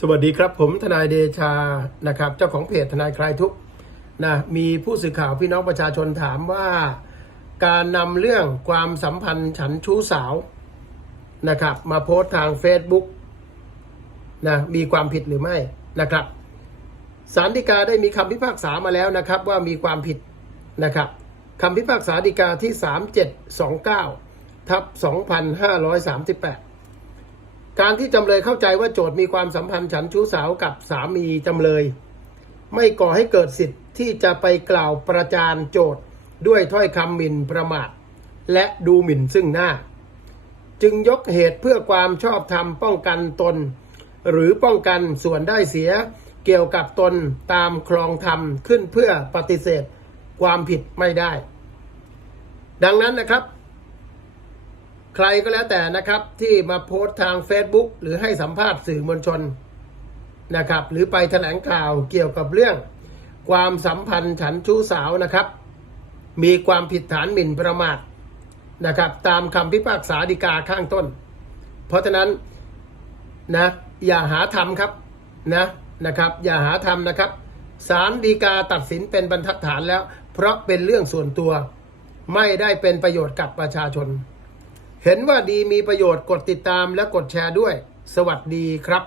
สวัสดีครับผมทนายเดชานะครับ เจ้าของเพจทนายคลายทุกนะมีผู้สื่อข่าวพี่น้องประชาชนถามว่า การนำเรื่องความสัมพันธ์ฉันชู้สาวนะครับ มาโพสต์ทาง Facebook นะมีความผิดหรือไม่นะครับสารดีกาได้มีคำพิพากษามาแล้วนะครับ ว่ามีความผิดนะครับคำพิพากษาดีกาที่ 3729ทับ2538 การที่จำเลยเข้าใจว่าโจทย์มีความสัมพันธ์ฉันชู้สาวกับสามีจำเลย ไม่ก่อให้เกิดสิทธิ์ที่จะไปกล่าวประจานโจทย์ด้วยถ้อยคำหมิ่นประมาท และดูหมิ่นซึ่งหน้า จึงยกเหตุเพื่อความชอบธรรมป้องกันตน หรือป้องกันส่วนได้เสียเกี่ยวกับตนตามคลองธรรมขึ้นเพื่อปฏิเสธความผิดไม่ได้ ดังนั้นนะครับ ใครก็แล้วแต่นะครับที่มาโพสต์ทาง Facebook หรือให้สัมภาษณ์สื่อมวลชนนะครับ หรือไปแถลงข่าวเกี่ยวกับเรื่อง ความสัมพันธ์ฉันชู้สาวนะครับ มีความผิดฐานหมิ่นประมาทนะครับ ตามคำพิพากษาฎีกาข้างต้น เพราะฉะนั้นนะอย่าหาทำครับนะนะครับ อย่าหาทำนะครับศาลฎีกาตัดสินเป็นบรรทัดฐานแล้ว เพราะเป็นเรื่องส่วนตัว ไม่ได้เป็นประโยชน์กับประชาชน เห็นว่าดีมีประโยชน์กดติดตามและกดแชร์ด้วย สวัสดีครับ